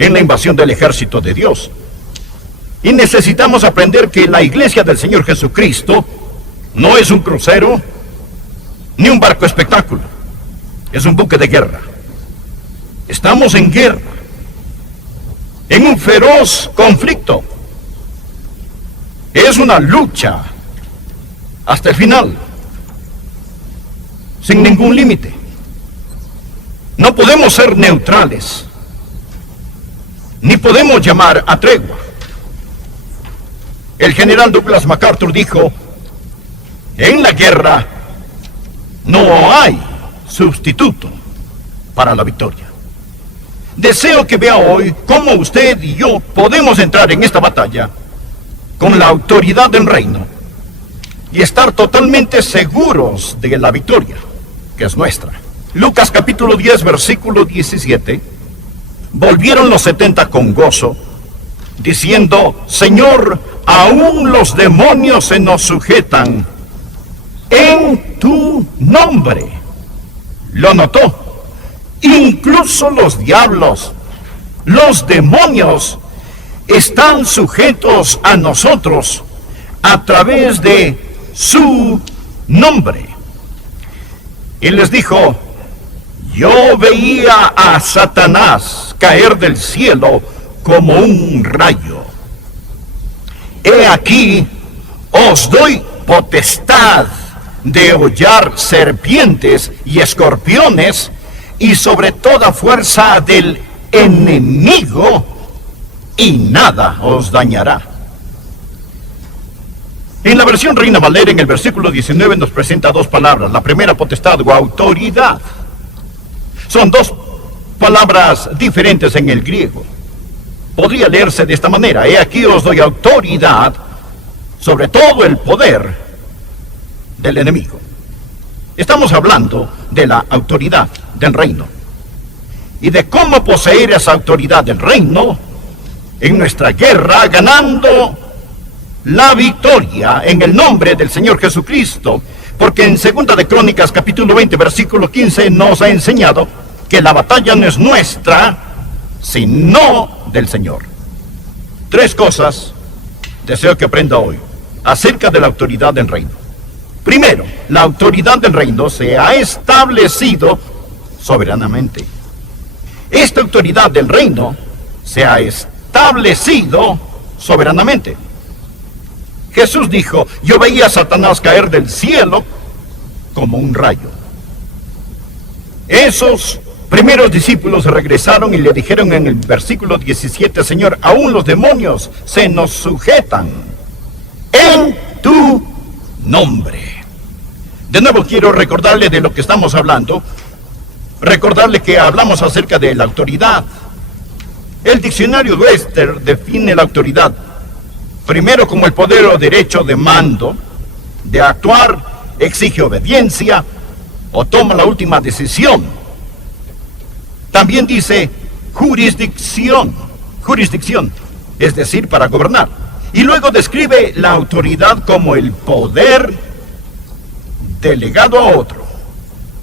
en la invasión del ejército de Dios. Y necesitamos aprender que la iglesia del Señor Jesucristo no es un crucero ni un barco espectáculo. Es un buque de guerra. Estamos en guerra, en un feroz conflicto. Es una lucha hasta el final, sin ningún límite. No podemos ser neutrales, ni podemos llamar a tregua. El general Douglas MacArthur dijo: en la guerra no hay sustituto para la victoria. Deseo que vea hoy cómo usted y yo podemos entrar en esta batalla con la autoridad del reino y estar totalmente seguros de la victoria, que es nuestra. Lucas capítulo 10, versículo 17. Volvieron los 70 con gozo, diciendo: Señor, aún los demonios se nos sujetan en tu nombre. Lo notó. Incluso los diablos, los demonios, están sujetos a nosotros a través de su nombre. Y les dijo: yo veía a Satanás caer del cielo como un rayo. He aquí, os doy potestad de hollar serpientes y escorpiones, y sobre toda fuerza del enemigo, y nada os dañará. En la versión Reina Valera, en el versículo 19, nos presenta dos palabras. La primera, potestad o autoridad. Son dos palabras diferentes en el griego. Podría leerse de esta manera: he aquí os doy autoridad sobre todo el poder del enemigo. Estamos hablando de la autoridad del reino y de cómo poseer esa autoridad del reino en nuestra guerra, ganando la victoria en el nombre del Señor Jesucristo. Porque en 2 de Crónicas capítulo 20 versículo 15 nos ha enseñado que la batalla no es nuestra, sino del Señor. Tres cosas deseo que aprenda hoy acerca de la autoridad del reino. Primero, la autoridad del reino se ha establecido soberanamente. Esta autoridad del reino se ha establecido soberanamente. Jesús dijo: yo veía a Satanás caer del cielo como un rayo. Esos primeros discípulos regresaron y le dijeron en el versículo 17: Señor, aún los demonios se nos sujetan en tu nombre. De nuevo quiero recordarle de lo que estamos hablando, recordarle que hablamos acerca de la autoridad. El diccionario Webster define la autoridad primero como el poder o derecho de mando, de actuar, exige obediencia o toma la última decisión. También dice jurisdicción, es decir, para gobernar. Y luego describe la autoridad como el poder delegado a otro.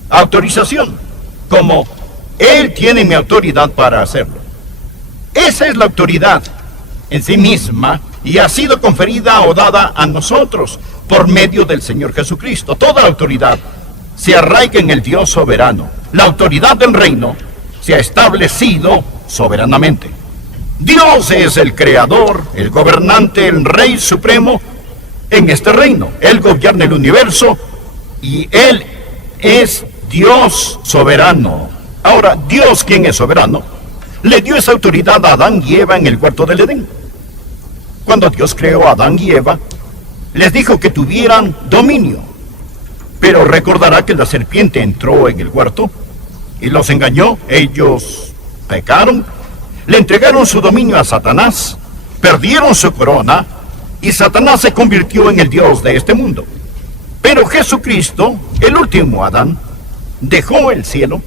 Autorización, como él tiene mi autoridad para hacerlo. Esa es la autoridad en sí misma y ha sido conferida o dada a nosotros por medio del Señor Jesucristo. Toda autoridad se arraiga en el Dios soberano. La autoridad del reino se ha establecido soberanamente. Dios es el creador, el gobernante, el rey supremo en este reino. Él gobierna el universo y Él es Dios soberano. Ahora, Dios, quien es soberano, le dio esa autoridad a Adán y Eva en el huerto del Edén. Cuando Dios creó a Adán y Eva, les dijo que tuvieran dominio. Pero recordará que la serpiente entró en el huerto y los engañó. Ellos pecaron, le entregaron su dominio a Satanás, perdieron su corona y Satanás se convirtió en el Dios de este mundo. Pero Jesucristo, el último Adán, dejó el cielo,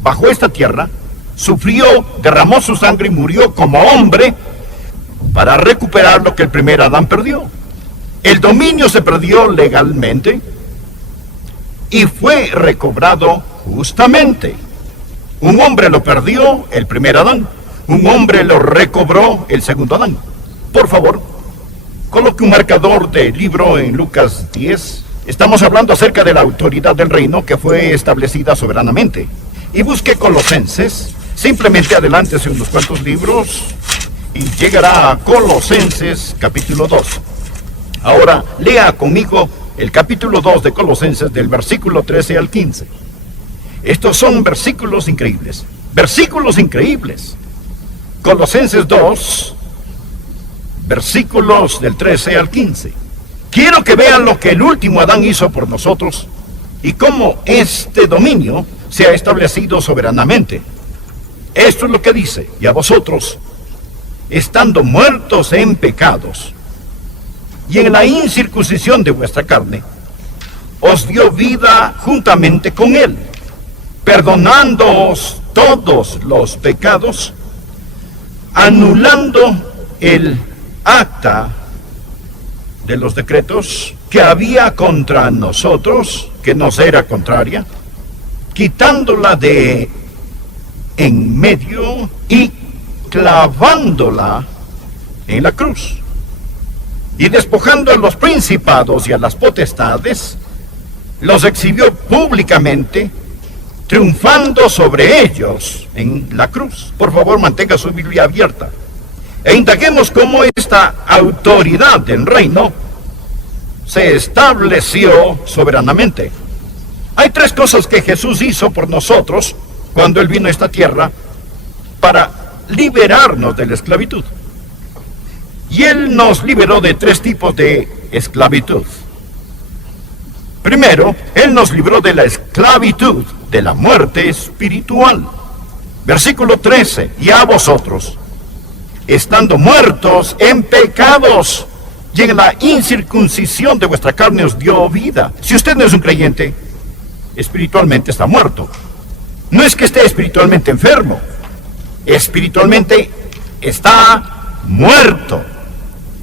bajó esta tierra, sufrió, derramó su sangre y murió como hombre para recuperar lo que el primer Adán perdió. El dominio se perdió legalmente y fue recobrado justamente. Un hombre lo perdió, el primer Adán. Un hombre lo recobró, el segundo Adán. Por favor, coloque un marcador de libro en Lucas 10. Estamos hablando acerca de la autoridad del reino que fue establecida soberanamente. Y busque Colosenses. Simplemente adelántese unos cuantos libros y llegará a Colosenses capítulo 2. Ahora, lea conmigo el capítulo 2 de Colosenses del versículo 13 al 15. Estos son versículos increíbles. Versículos increíbles. Colosenses 2, versículos del 13 al 15. Quiero que vean lo que el último Adán hizo por nosotros y cómo este dominio se ha establecido soberanamente. Esto es lo que dice: y a vosotros, estando muertos en pecados y en la incircuncisión de vuestra carne, os dio vida juntamente con él, perdonándoos todos los pecados, anulando el acta de los decretos que había contra nosotros, que nos era contraria, quitándola de en medio y clavándola en la cruz. Y despojando a los principados y a las potestades, los exhibió públicamente, triunfando sobre ellos en la cruz. Por favor, mantenga su Biblia abierta e indaguemos cómo esta autoridad del reino se estableció soberanamente. Hay tres cosas que Jesús hizo por nosotros cuando Él vino a esta tierra para liberarnos de la esclavitud. Y Él nos liberó de tres tipos de esclavitud. Primero, Él nos libró de la esclavitud, de la muerte espiritual. Versículo 13, y a vosotros, estando muertos en pecados y en la incircuncisión de vuestra carne os dio vida. Si usted no es un creyente, espiritualmente está muerto. No es que esté espiritualmente enfermo, espiritualmente está muerto.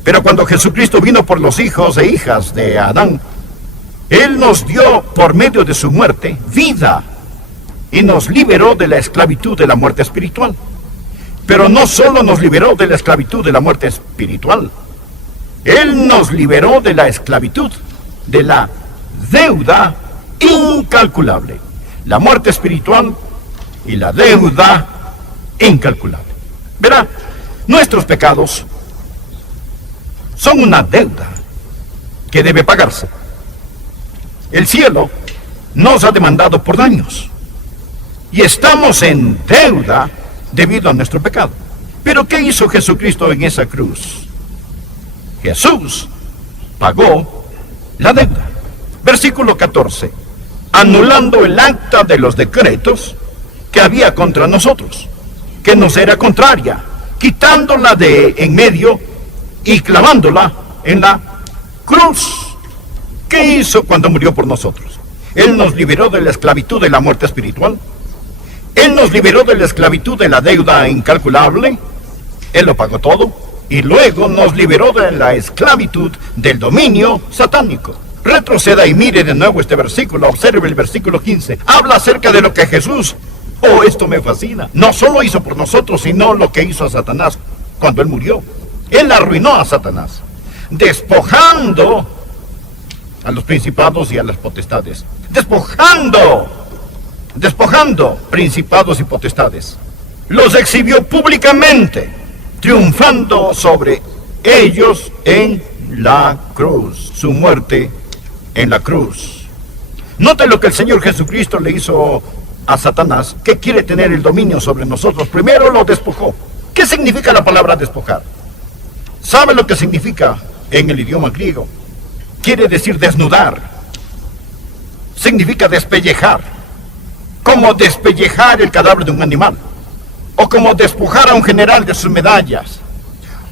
Pero cuando Jesucristo vino por los hijos e hijas de Adán, Él nos dio por medio de su muerte vida y nos liberó de la esclavitud de la muerte espiritual. Pero no solo nos liberó de la esclavitud de la muerte espiritual, Él nos liberó de la esclavitud de la deuda incalculable. La muerte espiritual y la deuda incalculable. Verá, nuestros pecados son una deuda que debe pagarse. El cielo nos ha demandado por daños y estamos en deuda debido a nuestro pecado. Pero ¿qué hizo Jesucristo en esa cruz? Jesús pagó la deuda. Versículo 14. Anulando el acta de los decretos que había contra nosotros, que nos era contraria, quitándola de en medio y clavándola en la cruz. ¿Qué hizo cuando murió por nosotros? Él nos liberó de la esclavitud de la muerte espiritual. Él nos liberó de la esclavitud de la deuda incalculable. Él lo pagó todo. Y luego nos liberó de la esclavitud del dominio satánico. Retroceda y mire de nuevo este versículo. Observe el versículo 15. Habla acerca de lo que Jesús, oh, esto me fascina, no solo hizo por nosotros, sino lo que hizo a Satanás cuando Él murió. Él arruinó a Satanás, despojando a los principados y a las potestades. Despojando principados y potestades. Los exhibió públicamente, triunfando sobre ellos en la cruz. Su muerte en la cruz. Note lo que el Señor Jesucristo le hizo a Satanás, que quiere tener el dominio sobre nosotros. Primero lo despojó. ¿Qué significa la palabra despojar? ¿Sabe lo que significa en el idioma griego? Quiere decir desnudar. Significa despellejar. Como despellejar el cadáver de un animal. O como despojar a un general de sus medallas.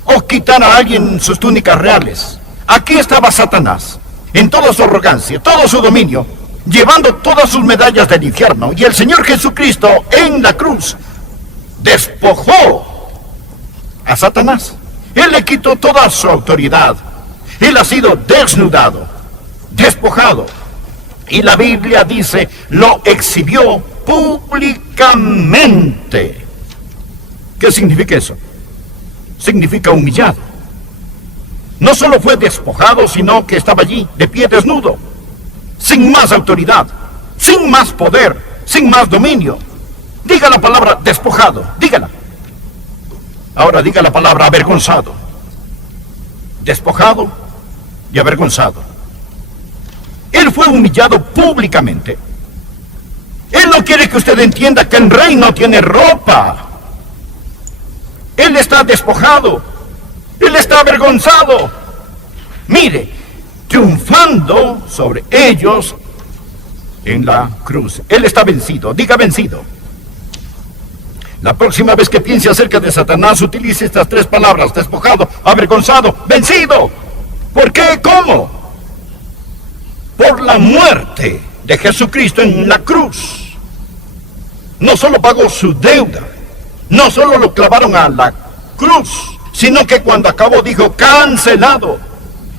O quitar a alguien sus túnicas reales. Aquí estaba Satanás, en toda su arrogancia, todo su dominio, llevando todas sus medallas del infierno. Y el Señor Jesucristo en la cruz despojó a Satanás. Él le quitó toda su autoridad. Él ha sido desnudado, despojado. Y la Biblia dice, lo exhibió públicamente. ¿Qué significa eso? Significa humillado. No solo fue despojado, sino que estaba allí, de pie desnudo, sin más autoridad, sin más poder, sin más dominio. Diga la palabra despojado, dígala. Ahora diga la palabra avergonzado. Despojado y avergonzado. Él fue humillado públicamente. Él no quiere que usted entienda que el rey no tiene ropa. Él está despojado. Él está avergonzado. Mire, triunfando sobre ellos en la cruz. Él está vencido. Diga vencido. La próxima vez que piense acerca de Satanás, utilice estas tres palabras: despojado, avergonzado, vencido. ¿Por qué? ¿Cómo? Por la muerte de Jesucristo en la cruz. No solo pagó su deuda, no solo lo clavaron a la cruz, sino que cuando acabó dijo: cancelado.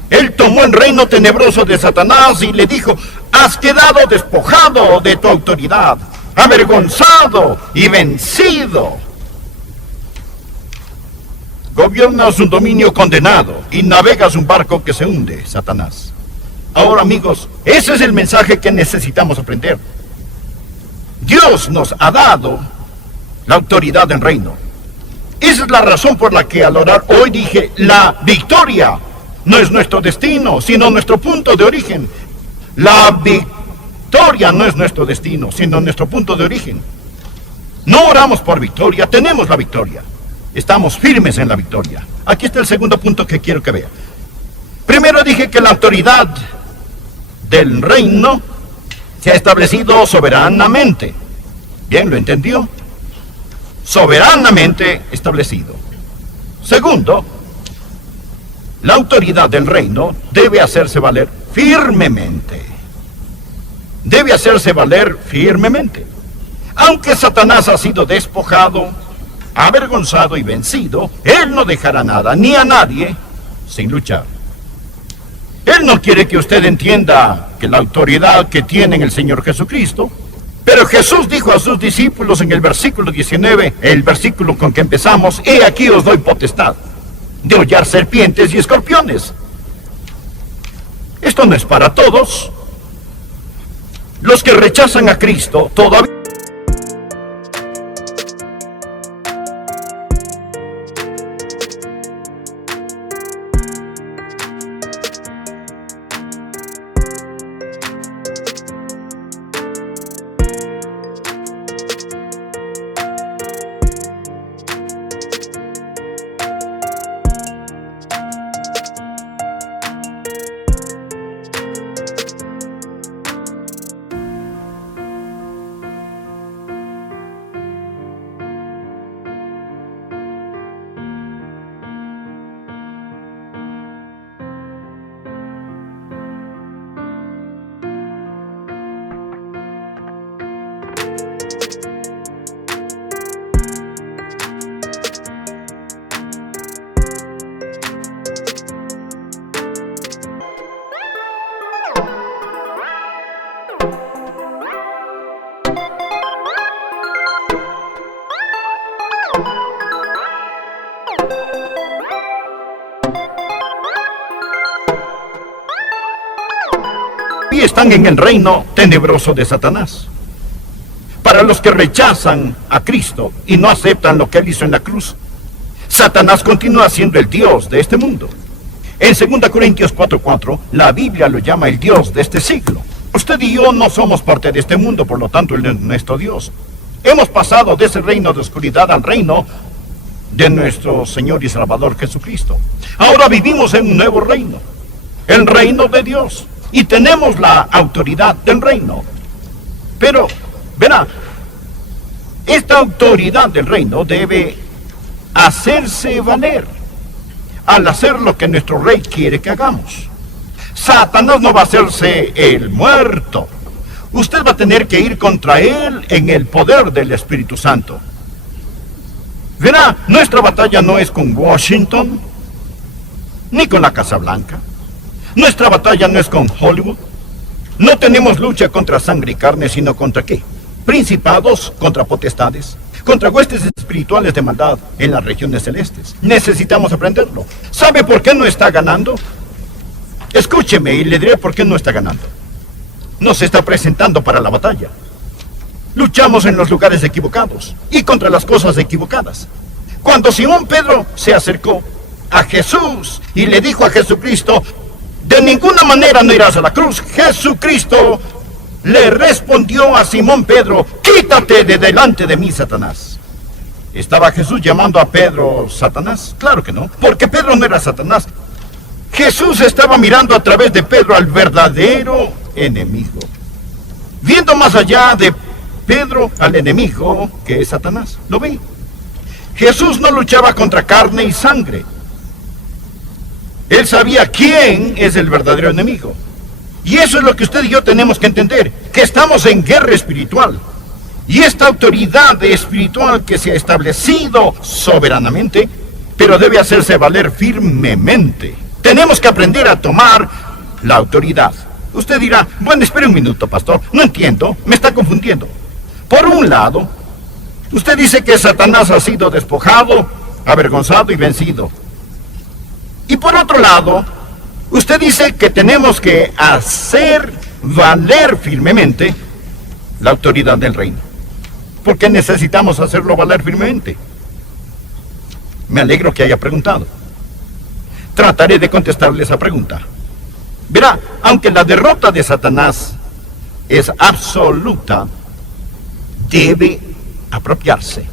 Él tomó el reino tenebroso de Satanás y le dijo: has quedado despojado de tu autoridad, avergonzado y vencido. Gobiernas un dominio condenado y navegas un barco que se hunde, Satanás. Ahora, amigos, ese es el mensaje que necesitamos aprender. Dios nos ha dado la autoridad del reino. Esa es la razón por la que al orar hoy dije: la victoria no es nuestro destino, sino nuestro punto de origen. La victoria no es nuestro destino, sino nuestro punto de origen. No oramos por victoria, tenemos la victoria. Estamos firmes en la victoria. Aquí está el segundo punto que quiero que vea. Primero dije que la autoridad del reino se ha establecido soberanamente. ¿Bien? ¿Lo entendió? Soberanamente establecido. Segundo, la autoridad del reino debe hacerse valer firmemente. Debe hacerse valer firmemente. Aunque Satanás ha sido despojado, avergonzado y vencido, él no dejará nada ni a nadie sin luchar. Él no quiere que usted entienda que la autoridad que tiene en el Señor Jesucristo, pero Jesús dijo a sus discípulos en el versículo 19, el versículo con que empezamos: he aquí os doy potestad de hollar serpientes y escorpiones. Esto no es para todos. Los que rechazan a Cristo todavía están en el reino tenebroso de Satanás. Para los que rechazan a Cristo y no aceptan lo que Él hizo en la cruz, Satanás continúa siendo el Dios de este mundo. En 2 Corintios 4:4, la Biblia lo llama el Dios de este siglo. Usted y yo no somos parte de este mundo, por lo tanto Él es nuestro Dios. Hemos pasado de ese reino de oscuridad al reino de nuestro Señor y Salvador Jesucristo. Ahora vivimos en un nuevo reino, el reino de Dios, y tenemos la autoridad del reino. Pero, verá, esta autoridad del reino debe hacerse valer al hacer lo que nuestro rey quiere que hagamos. Satanás no va a hacerse el muerto. Usted va a tener que ir contra él en el poder del Espíritu Santo. Verá, nuestra batalla no es con Washington, ni con la Casa Blanca. Nuestra batalla no es con Hollywood. No tenemos lucha contra sangre y carne, sino contra ¿qué? Principados contra potestades. contra huestes espirituales de maldad en las regiones celestes. Necesitamos aprenderlo. ¿Sabe por qué no está ganando? Escúcheme y le diré por qué no está ganando. No se está presentando para la batalla. Luchamos en los lugares equivocados y contra las cosas equivocadas. Cuando Simón Pedro se acercó a Jesús y le dijo a Jesucristo, de ninguna manera no irás a la cruz, Jesucristo le respondió a Simón Pedro, quítate de delante de mí, Satanás. ¿Estaba Jesús llamando a Pedro Satanás? Claro que no, porque Pedro no era Satanás. Jesús estaba mirando a través de Pedro al verdadero enemigo, viendo más allá de Pedro al enemigo que es Satanás. ¿Lo ve? Jesús no luchaba contra carne y sangre. Él sabía quién es el verdadero enemigo. Y eso es lo que usted y yo tenemos que entender, que estamos en guerra espiritual. Y esta autoridad espiritual que se ha establecido soberanamente, pero debe hacerse valer firmemente. Tenemos que aprender a tomar la autoridad. Usted dirá, bueno, espere un minuto, pastor, no entiendo, me está confundiendo. Por un lado, usted dice que Satanás ha sido despojado, avergonzado y vencido. Y por otro lado, usted dice que tenemos que hacer valer firmemente la autoridad del reino. ¿Por qué necesitamos hacerlo valer firmemente? Me alegro que haya preguntado. Trataré de contestarle esa pregunta. Verá, aunque la derrota de Satanás es absoluta, debe apropiarse.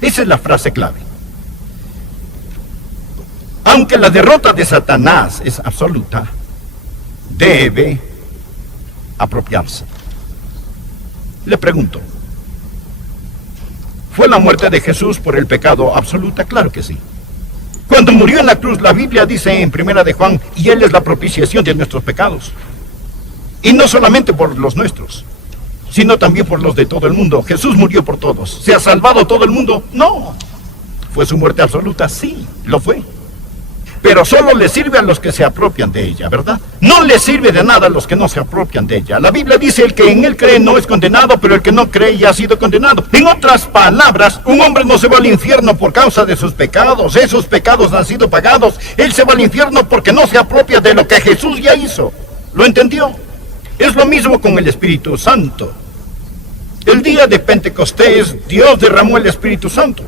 Esa es la frase clave. Aunque la derrota de Satanás es absoluta, debe apropiarse. Le pregunto, ¿fue la muerte de Jesús por el pecado absoluta? Claro que sí. Cuando murió en la cruz, la Biblia dice en 1 de Juan, y Él es la propiciación de nuestros pecados. Y no solamente por los nuestros, sino también por los de todo el mundo. Jesús murió por todos. ¿Se ha salvado todo el mundo? No. ¿Fue su muerte absoluta? Sí, lo fue. Pero solo le sirve a los que se apropian de ella, ¿verdad? No le sirve de nada a los que no se apropian de ella. La Biblia dice, el que en él cree no es condenado, pero el que no cree ya ha sido condenado. En otras palabras, un hombre no se va al infierno por causa de sus pecados. Esos pecados han sido pagados. Él se va al infierno porque no se apropia de lo que Jesús ya hizo. ¿Lo entendió? Es lo mismo con el Espíritu Santo. El día de Pentecostés, Dios derramó el Espíritu Santo.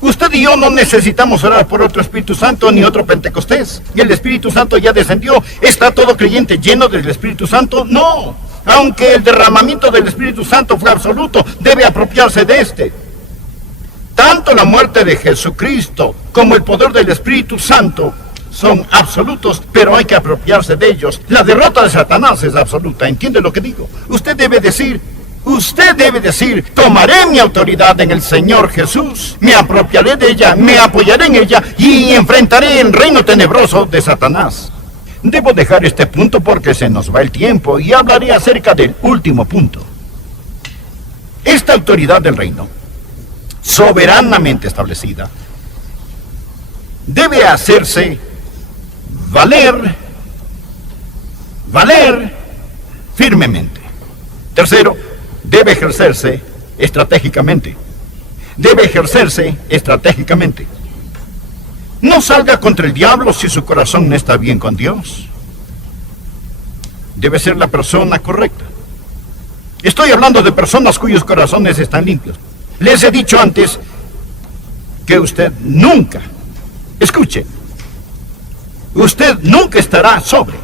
Usted y yo no necesitamos orar por otro Espíritu Santo ni otro Pentecostés. Y el Espíritu Santo ya descendió. ¿Está todo creyente lleno del Espíritu Santo? No. Aunque el derramamiento del Espíritu Santo fue absoluto, debe apropiarse de este. Tanto la muerte de Jesucristo como el poder del Espíritu Santo son absolutos, pero hay que apropiarse de ellos. La derrota de Satanás es absoluta. ¿Entiende lo que digo? Usted debe decir, tomaré mi autoridad en el Señor Jesús, me apropiaré de ella, me apoyaré en ella y enfrentaré el reino tenebroso de Satanás. Debo dejar este punto porque se nos va el tiempo y hablaré acerca del último punto. Esta autoridad del reino, soberanamente establecida, debe hacerse valer firmemente. Tercero, debe ejercerse estratégicamente. No salga contra el diablo si su corazón no está bien con Dios. Debe ser la persona correcta. Estoy hablando de personas cuyos corazones están limpios. Les he dicho antes que usted nunca estará sobre.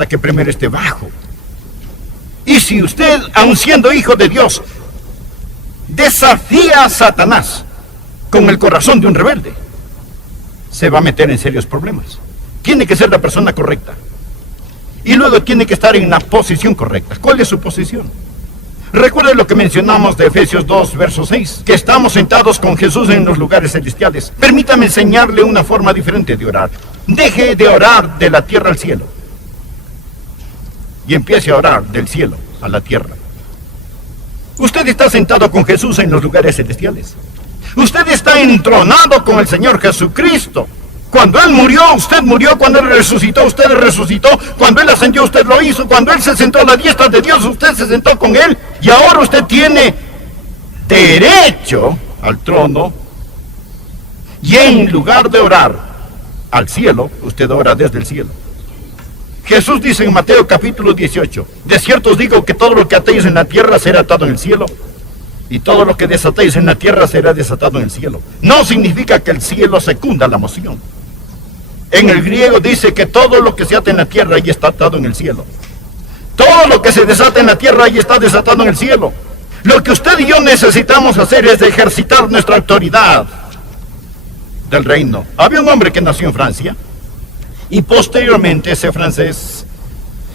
hasta que primero esté bajo. Y si usted, aun siendo hijo de Dios, desafía a Satanás con el corazón de un rebelde, se va a meter en serios problemas. Tiene que ser la persona correcta. Y luego tiene que estar en la posición correcta. ¿Cuál es su posición? Recuerden lo que mencionamos de Efesios 2, verso 6, que estamos sentados con Jesús en los lugares celestiales. Permítame enseñarle una forma diferente de orar. Deje de orar de la tierra al cielo y empiece a orar del cielo a la tierra. Usted está sentado con Jesús en los lugares celestiales. Usted está entronado con el Señor Jesucristo. Cuando Él murió, usted murió. Cuando Él resucitó, usted resucitó. Cuando Él ascendió, usted lo hizo. Cuando Él se sentó a la diestra de Dios, usted se sentó con Él. Y ahora usted tiene derecho al trono. Y en lugar de orar al cielo, usted ora desde el cielo. Jesús dice en Mateo capítulo 18, de cierto os digo que todo lo que atéis en la tierra será atado en el cielo, y todo lo que desatéis en la tierra será desatado en el cielo. No significa que el cielo secunda la moción. En el griego dice que todo lo que se ata en la tierra ya está atado en el cielo. Todo lo que se desata en la tierra ya está desatado en el cielo. Lo que usted y yo necesitamos hacer es ejercitar nuestra autoridad del reino. Había un hombre que nació en Francia y posteriormente ese francés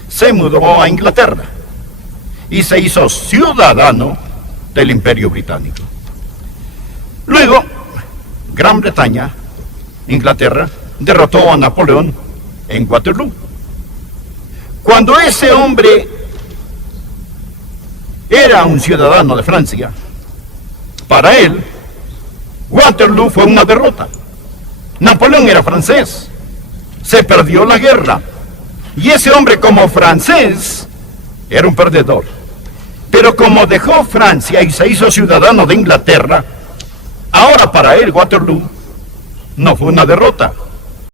se mudó a Inglaterra y se hizo ciudadano del Imperio Británico. Luego, Gran Bretaña, Inglaterra, derrotó a Napoleón en Waterloo. Cuando ese hombre era un ciudadano de Francia, para él, Waterloo fue una derrota. Napoleón era francés, se perdió la guerra, y ese hombre como francés era un perdedor. Pero como dejó Francia y se hizo ciudadano de Inglaterra, ahora para él Waterloo no fue una derrota,